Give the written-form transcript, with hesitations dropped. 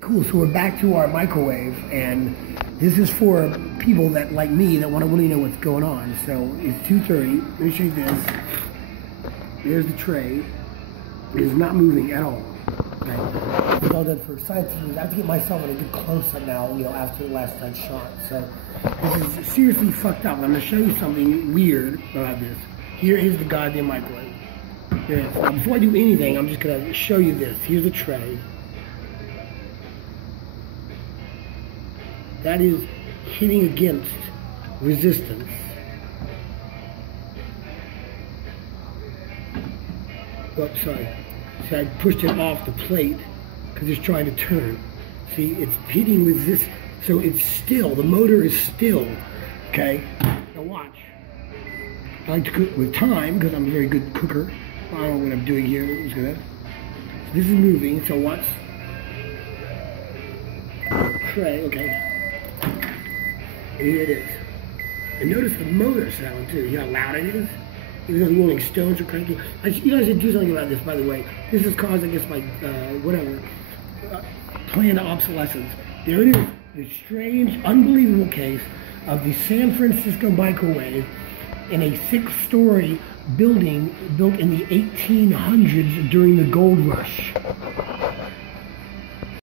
Cool, so we're back to our microwave, and this is for people that, like me, that want to really know what's going on. So it's 2:30. Let me show you this. There's the tray. It is not moving at all. Okay. It's all done for science. I have to get myself in a good close-up now, after the last night's shot. So this is seriously fucked up. I'm going to show you something weird about this. Here is the goddamn microwave. There it is. Now, before I do anything, I'm just going to show you this. Here's the tray. That is hitting against resistance. Oh, sorry. See, I pushed it off the plate because it's trying to turn. See, it's hitting resist. So it's still, the motor is still, okay? Now watch. I like to cook with time because I'm a very good cooker. I don't know what I'm doing here. It's good. So this is moving, so watch. Tray, okay. And here it is. And notice the motor sound too. You know how loud it is? Even though the Rolling Stones are cranky. You guys should do something about this, by the way. This has caused, I guess, my, planned obsolescence. There it is. The strange, unbelievable case of the San Francisco microwave in a 6-story building built in the 1800s during the gold rush.